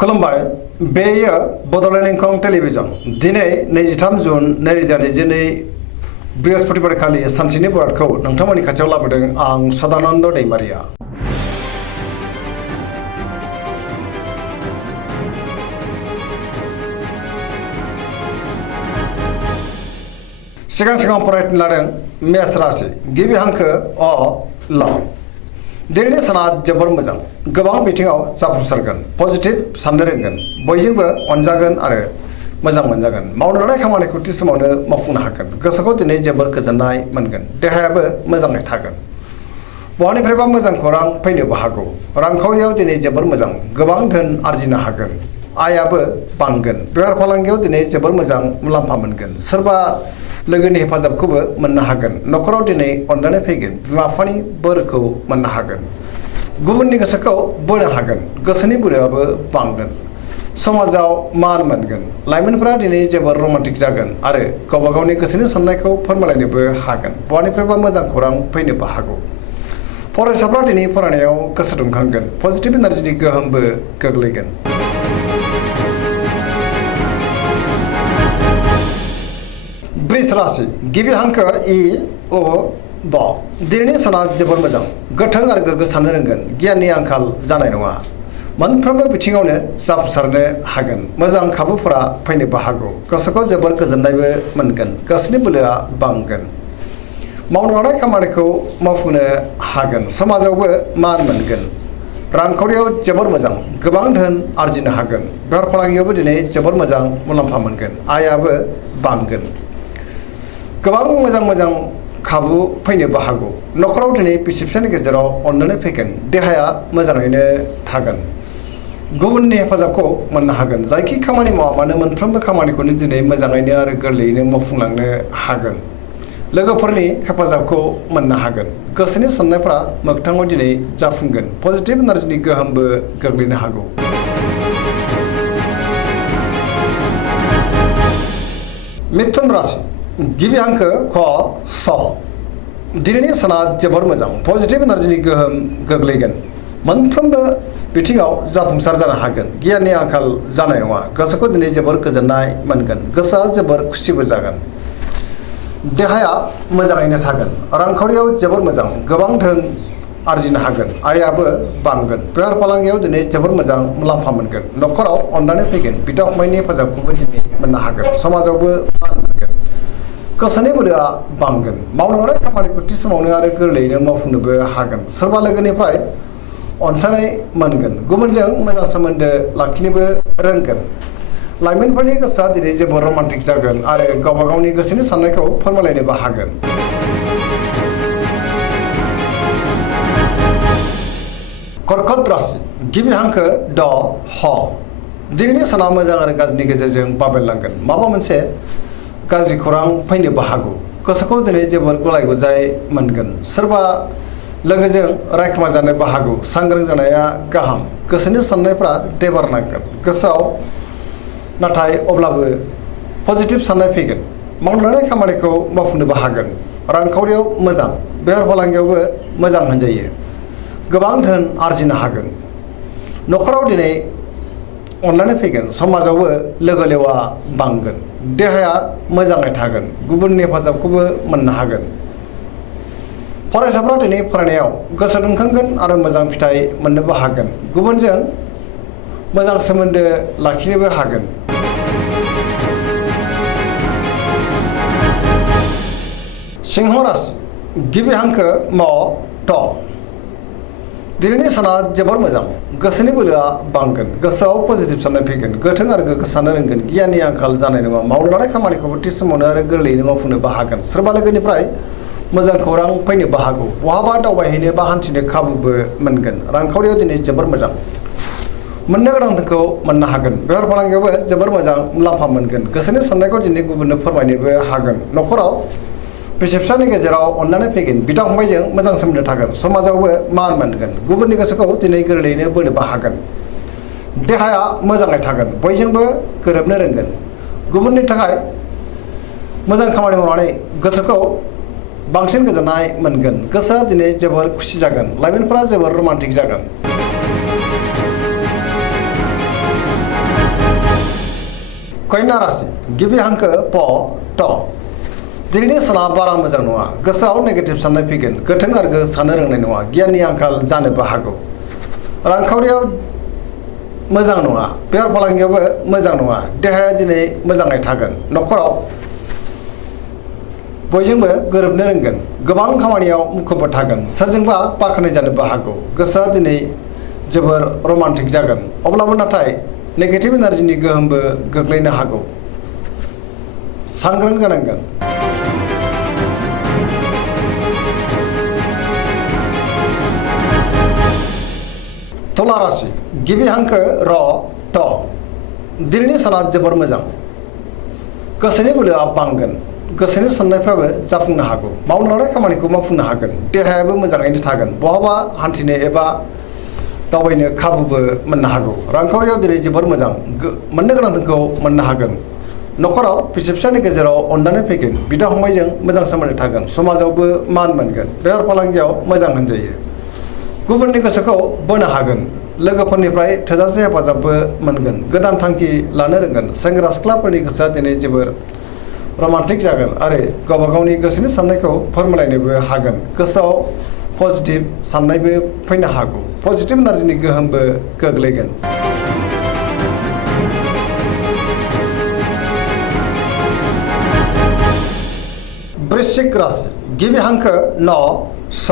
खुलुमबाय बेयो बड'लेण्ड इंखं टेलिभिजन दिनै 23 जुन 2022 बृहस्पतिबारखालि सानसेनि बरादखौ नोंथांमोननि खाथियाव लाबोदों आं सदानन्द दैमारिया। सिगां फरायनो लादों मेष राशि गिबि हांखो अ ल। दिनैनि साना जोबोर मोजां, गोबां बिथिङाव जाफुंसारगोन, पजिटिभ साननो रोंगोन, बयजोंबो अनजागोन आरो मोजां मोनजागोन, मावनो लानाय खामानिखौ थि समावनो मावफुंनो हागोन, गोसोखौ दिनै जोबोर गोजोननाय मोनगोन, देहायाबो मोजाङै थागोन। बहानिफ्रायबा मोजां खौरां फैनोबो हागौ। रांखावरियाव दिनै जोबोर मोजां, गोबां धोन आरजिनो हागोन, आयाबो बांगोन, बेफार फालांगियाव दिनै जोबोर मोजां मुलाम्फा मोनगोन, सोरबा लोगोनि हेफाजाबखौबो मोननो हागोन, न'खराव दिनै अननानै फैगोन, बिमा बिफानि बोरखौ मोननो हागोन, गुबुननि गोसोखौ बोनो हागोन, गोसोनि बोलोआबो बांगोन, समाजाव मान मोनगोन, लाइमोनफोरा दिनै जोबोर रमान्टिक जागोन आरो गावबा गावनि गोसोनि साननायखौ फोरमायलायनोबो हागोन, बहानिफ्रायबा मोजां खौरां फैनोबो हागौ। फरायसाफ्रा दिनै फरायनायाव गोसो दुंखांगोन, पजिटिभ एनार्जिनि गोहोमबो गोग्लैगोन। वृष राशि गिबि हांखो इ अ ब। दिनैनि साना जोबोर मोजां, गोथों आरो गोग्गो साननो रोंगोन, गियाननि आंखाल जानाय नङा, मोनफ्रोमबो बिथिङावनो जाफुंसारनो हागोन, मोजां खाबुफोरा फैनोबो हागौ, गोसोखौ जोबोर गोजोननायबो मोनगोन, गोसोनि बोलोआ बांगोन, मावनो लानाय खामानिखौ मावफुंनो हागोन, समाजावबो मान मोनगोन, रांखावरियाव जोबोर मोजां, गोबां धोन आरजिनो हागोन, बेफार फालांगियावबो दिनै जोबोर मोजां मुलाम्फा मोनगोन, आयाबो बांगोन, गोबां मोजां खाबु फैनोबो हागौ, न'खराव दिनै बिसि फिसायनि गेजेराव अननानै फैगोन, देहाया मोजाङैनो थागोन, गुबुननि हेफाजाबखौ मोननो हागोन, जायखि खामानि मावा मानो मोनफ्रोमबो खामानिखौनो दिनै मोजाङैनो आरो गोरलैयैनो मावफुंलांनो हागोन, लोगोफोरनि हेफाजाबखौ मोननो हागोन, गोसोनि साननायफ्रा मोगथाङाव दिनै जाफुंगोन, पजिटिभ एनार्जिनि गोहोमबो गोग्लैनो हागौ। मिथुन राशि गिबि हांखो ख स। दिनैनि साना जोबोर मोजां, पजिटिभ एनार्जिनि गोहोम गोग्लैगोन, मोनफ्रोमबो बिथिङाव जाफुंसार जानो हागोन, गियाननि आंखाल जानाय नङा, गोसोखौ दिनै जोबोर गोजोननाय मोनगोन, गोसोआ जोबोर खुसिबो जागोन, देहाया मोजाङैनो थागोन, रांखावरियाव जोबोर मोजां, गोबां धोन आरजिनो हागोन, आयाबो बांगोन, बेफार फालांगियाव दिनै जोबोर मोजां मुलाम्फा मोनगोन, न'खराव अननानै फैगोन, बिदा फंबायनि हेफाजाबखौबो दिनै मोननो हागोन, समाजावबो मान मोनगोन, गोसोनि बोलोआ बांगोन, मावनो लानाय खामानिखौ थि समावनो आरो गोरलैयैनो मावफुंनोबो हागोन, सोरबा लोगोनिफ्राय अनसायनाय मोनगोन, गुबुनजों मोजां सोमोन्दो लाखिनोबो रोंगोन, लाइमोनफोरनि गोसोआ दिनै जोबोर रमान्टिक जागोन आरो गावबा गावनि गोसोनि साननायखौ फोरमायलायनोबो हागोन। कर्कट राशि गिबि हांखो ड ह। दिनैनि साना मोजां आरो गाज्रिनि गेजेरजों बाबेनलांगोन, माबा मोनसे गाज्रि खौरां फैनोबो हागौ, गोसोखौ दिनै जोबोर गलाय गुजाय मोनगोन, सोरबा लोगोजों रायखोमा जानोबो हागौ, सांग्रां जानाया गाहाम, गोसोनि साननायफ्रा देबारनांगोन, गोसोआव नाथाय अब्लाबो पजिटिभ साननाय फैगोन, मावनो लानाय खामानिखौ मावफुंनोबो हागोन, रांखावरियाव मोजां, बेफार फालांगियावबो मोजां होनजायो, गोबां धोन आरजिनो हागोन, न'खराव दिनै अननानै फैगोन, समाजावबो लोगो लेवा बांगोन, देहाया मोजाङै थागोन, गुबुननि हेफाजाबखौबो मोननो हागोन। फरायसाफ्रा दिनै फरायनायाव गोसो दुंखांगोन आरो मोजां फिथाइ मोननोबो हागोन, गुबुनजों मोजां सोमोन्दो लाखिनोबो हागोन। सिंह राशि गिबि हांखो म ट। दिनैनि साना जोबोर मोजां, गोसोनि बोलोआ बांगोन, गोसोआव पजिटिभ साननाय फैगोन, गोथों आरो गोग्गो साननो रोंगोन, गियाननि आंखाल जानाय नङा, मावनो लानाय खामानिखौबो थि समावनो आरो गोरलैयैनो मावफुंनोबो हागोन, सोरबा लोगोनिफ्राय मोजां खौरां फैनोबो हागौ, बहाबा दावबायहैनो बा हान्थिनो खाबुबो मोनगोन, रांखावरियाव दिनै जोबोर मोजां, मोननो गोनांखौ मोननो हागोन, बेफार फालांगियावबो जोबोर मोजां मुलाम्फा मोनगोन, गोसोनि साननायखौ दिनै गुबुननो फोरमायनोबो हागोन, न'खराव बिसि फिसानि गेजेराव अननानै फैगोन, बिदा फंबायजों मोजां सोमोन्दो थागोन, समाजावबो मान मोनगोन, गुबुननि गोसोखौ दिनै गोरलैयैनो बोनोबो हागोन, देहाया मोजाङै थागोन, बयजोंबो गोरोबनो रोंगोन, गुबुननि थाखाय मोजां खामानि मावनानै गोसोखौ बांसिन गोजोननाय मोनगोन, गोसोआ दिनै जोबोर खुसि जागोन, लाइमोनफोरा जोबोर रमान्टिक जागोन। कन्या राशि गिबि हांखो प ट दिनैनि साना बारा मोजां नङा गोसोआव नेगेटिभ साननाय फैगोन गोथों आरो साननो रोंनाय नङा गियाननि आंखाल जानोबो हागौ रांखावरियाव मोजां नङा बेफार फालांगियावबो मोजां नङा देहाया दिनै मोजाङै थागोन न'खराव बयजोंबो गोरोबनो रोंगोन गोबां खामानियाव मुखुब थागोन सोरजोंबा बाख्नाय जानोबो हागौ गोसोआ दिनै जोबोर रमान्टिक जागोन अब्लाबो नाथाय नेगेटिभ एनार्जिनि गोहोमबो गोग्लैनो हागौ सांग्रां जानांगोन तुला राशि गिबि हांखो र ट दिनैनि साना जोबोर मोजां गोसोनि बोलोआ बांगोन गोसोनि साननायफ्राबो जाफुंनो हागौ मावनो लानाय खामानिखौ मावफुंनो हागोन देहायाबो मोजाङैनो थागोन बहाबा हान्थिनो एबा दावबायनो खाबुबो मोननो हागौ रांखावरियाव दिनै जोबोर मोजां मोननो गोनांखौ मोननो हागोन न'खराव बिसि फिसानि गेजेराव अनलायनाय फैगोन बिदा फंबायजों मोजां सोमोन्दो थागोन समाजावबो मान मोनगोन बेफार फालांगियाव मोजां होनजायो गुबुननि गोसोखौ बोनो हागोन लोगोफोरनिफ्राय थोजासे हेफाजाबबो मोनगोन गोदान थांखि लानो रोंगोन सेंग्रा सिख्लाफोरनि गोसोआ दिनै जोबोर रमान्टिक जागोन आरो गावबा गावनि गोसोनि साननायखौ फोरमायलायनोबो हागोन गोसोआव पजिटिभ साननायबो फैनो हागौ पजिटिभ एनार्जिनि गोहोमबो गोग्लैगोन वृश्चिक राशि गिबि हांखो न स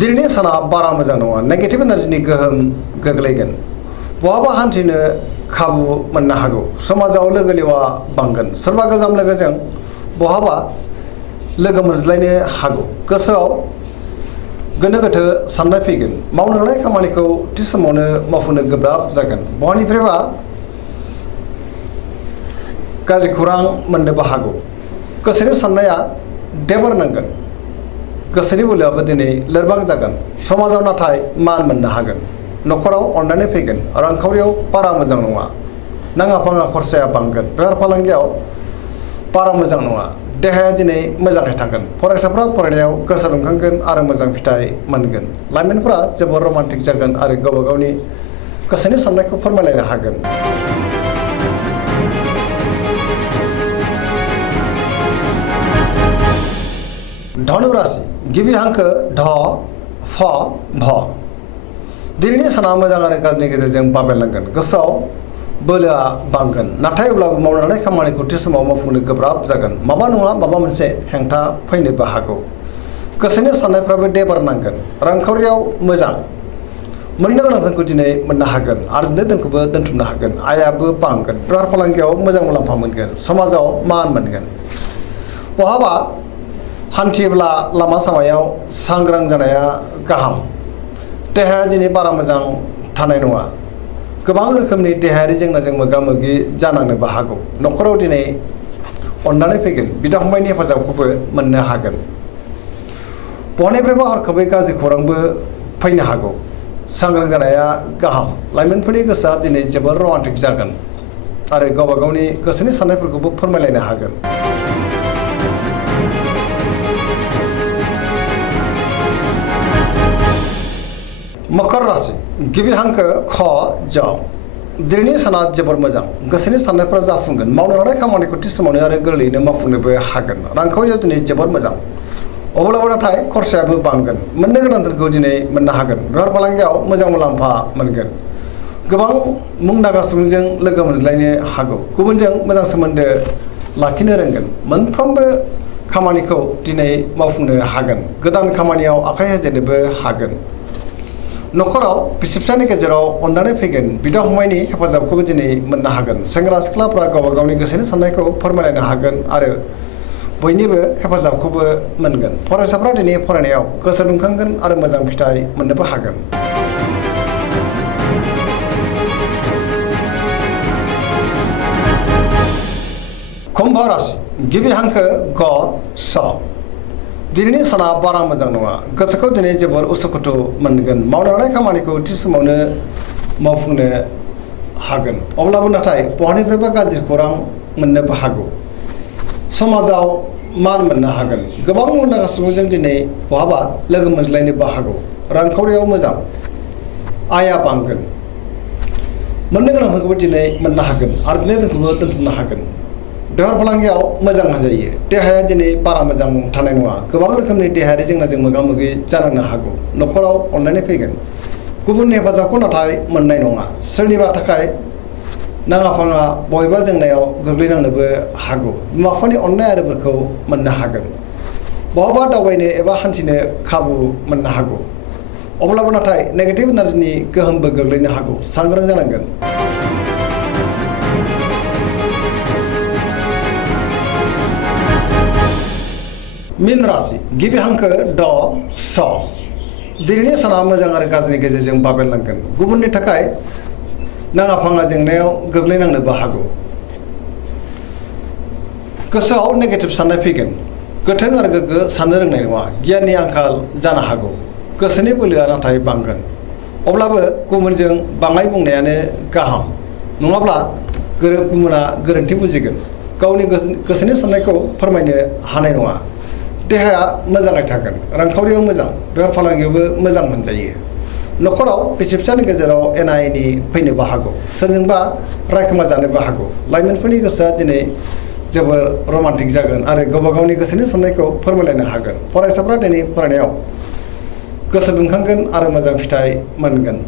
दिनैनि साना बारा मोजां नङा नेगेटिभ एनार्जिनि गोहोम गोग्लैगोन बहाबा हान्थिनो खाबु मोननो हागौ समाजाव लोगो लेवा बांगोन सोरबा गोजाम लोगोजों बहाबा लोगो मोनज्लायनो हागौ गोसोआव गोनो गोथो साननाय फैगोन मावनो लानाय खामानिखौ थि समावनो मावफुंनो गोब्राब जागोन बहानिफ्रायबा गाज्रि खौरां मोननोबो हागौ गोसोनि साननाया देबर नांगोन गोसोनि बोलोआबो दिनै लोरबां जागोन समाजाव नाथाय मान मोननो हागोन न'खराव अननानै फैगोन रांखावरियाव बारा मोजां नङा नाङा फाङा खरसाया बांगोन बेफार फालांगियाव बारा मोजां नङा देहाया दिनै मोजाङै थागोन फरायसाफ्रा फरायनायाव गोसो दुंखांगोन आरो मोजां फिथाइ मोनगोन लाइमोनफोरा जोबोर रमान्टिक जागोन आरो गावबा गावनि गोसोनि साननायखौ फोरमायलायनो हागोन धनु राशि गिबि हांखो ढ फ भ दिनैनि साना मोजां आरो गाज्रिनि गेजेरजों बाबेरलांगोन गोसोआव बोलोआ बांगोन नाथाय अब्लाबो मावनो लानाय खामानिखौ थि समाव मावफुंनो गोब्राब जागोन माबा नङा माबा मोनसे हेंथा फैनोबो हागौ गोसोनि साननायफ्राबो देबार नांगोन रांखावरियाव मोजां मोननो गोनांखौ दिनै मोननो हागोन आरो दोनखौबो दोनथुमनो हागोन आयाबो बांगोन बेफार फालांगियाव मोजां मुलाम्फा मोनगोन समाजाव मान मोनगोन बहाबा हान्थियोब्ला लामा सामायाव सांग्रां जानाया गाहाम देहाया दिनै बारा मोजां थानाय नङा गोबां रोखोमनि देहायारि जेंनाजों मोगा मोगि जानांनोबो हागौ न'खराव दिनै अननानै फैगोन बिदा फंबायनि हेफाजाबखौबो मोननो हागोन बहानिफ्रायबा हरखाबै गाज्रि खौरांबो फैनो हागौ सांग्रां जानाया गाहाम लाइमोनफोरनि गोसोआ दिनै जोबोर रमान्टिक जागोन आरो गावबा गावनि गोसोनि साननायफोरखौबो फोरमायलायनो हागोन मकर राशि गिबि हांखो ख ज दिनैनि साना जोबोर मोजां गोसोनि साननायफोरा जाफुंगोन मावनो लानाय खामानिखौ थि समावनो आरो गोरलैयैनो मावफुंनोबो हागोन रांखावरियाव दिनै जोबोर मोजां अब्लाबो नाथाय खरसायाबो बांगोन मोननो गोनांफोरखौ दिनै मोननो हागोन बेफार फालांगियाव मोजां मुलाम्फा मोनगोन गोबां मुंदांखा सुबुंजों लोगो मोनज्लायनो हागौ गुबुनजों मोजां सोमोन्दो लाखिनो रोंगोन मोनफ्रोमबो खामानिखौ दिनै मावफुंनो हागोन गोदान खामानियाव आखाइ होजेननोबो हागोन न'खराव बिसि फिसानि गेजेराव अननानै फैगोन बिदा फंबायनि हेफाजाबखौबो दिनै मोननो हागोन सेंग्रा सिख्लाफ्रा गावबा गावनि गोसोनि साननायखौ फोरमायलायनो हागोन आरो बयनिबो हेफाजाबखौबो मोनगोन फरायसाफ्रा दिनै फरायनायाव गोसो दुंखांगोन आरो मोजां फिथाइ मोननोबो हागोन कुम्भ राशि गिबि हांखो ग स दिनैनि साना बारा मोजां नङा गोसोखौ दिनै जोबोर उसुखुथु मोनगोन मावनो लानाय खामानिखौ थि समावनो मावफुंनो हागोन अब्लाबो नाथाय बहानिफ्रायबा गाज्रि खौरां मोननोबो हागौ समाजाव मान मोननो हागोन गोबां मुंदांखा सुबुंजों दिनै बहाबा लोगो मोनज्लायनोबो हागौ रांखावरियाव मोजां आया बांगोन मोननो गोनांफोरखौबो दिनै मोननो हागोन आरजिनाय धोनखौबो दोनथुमनो हागोन। बेफार फालांगियाव मोजां जायो। देहाया दिनै बारा मोजां थानाय नङा। गोबां रोखोमनि देहायारि जेंनाजों मोगा मोगि जानांनो हागौ। न'खराव अनलायनाय फैगोन। गुबुननि हेफाजाबखौ नाथाय मोननाय नङा। सोरनिबा थाखाय नाङा फाङा बबेबा जेंनायाव गोग्लैनांनोबो हागौ। बिमा बिफानि अननाय आरो बोरखौ मोननो हागोन। बहाबा दावबायनो एबा हान्थिनो खाबु मोननो हागौ। अब्लाबो नाथाय नेगेटिभ एनार्जिनि गोहोमबो गोग्लैनो हागौ। सांग्रां जानांगोन। मीन राशि गिबि हांखो ड स दिनैनि साना मोजां आरो गाज्रिनि गेजेरजों बाबेनलांगोन। गुबुननि थाखाय नाङा फाङा जेंनायाव गोग्लैनांनोबो हागौ। गोसोआव नेगेटिभ साननाय फैगोन। गोथों आरो गोग्गो साननो रोंनाय नङा। गियाननि आंखाल जानो हागौ। गोसोनि बोलोआ नाथाय बांगोन। अब्लाबो गुबुनजों बाङाय बुंनायानो गाहाम। नङाब्ला गुबुना गोरोन्थि बुजिगोन। गावनि गोसोनि साननायखौ फोरमायनो हानाय नङा। देहाया मोजाङै थागोन। रांखावरियाव मोजां। बेफार फालांगियावबो मोजां मोनजायो। न'खराव बिसि फिसानि गेजेराव एना एनि फैनोबो हागौ। सोरजोंबा रायखोमा जानोबो हागौ। लाइमोनफोरनि गोसोआ दिनै जोबोर रमान्टिक जागोन आरो गावबा गावनि गोसोनि साननायखौ फोरमायलायनो हागोन। फरायसाफ्रा दिनै फरायनायाव गोसो दुंखांगोन आरो मोजां फिथाइ मोनगोन।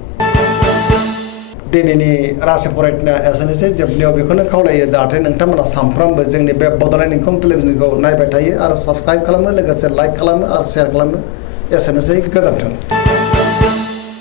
दिनैनि राशि फरायनाया एसेनोसै। जोबनायाव बेखौनो खावलायो जाहाथे नोंथांमोना सानफ्रामबो जोंनि बे बड'लेण्ड इंखं टेलिभिजनखौ नायबाय थायो आरो साबस्क्राइब खालामो, लोगोसे लाइक खालामो आरो शेयार खालामो। एसेनोसै, गोजोन्थों।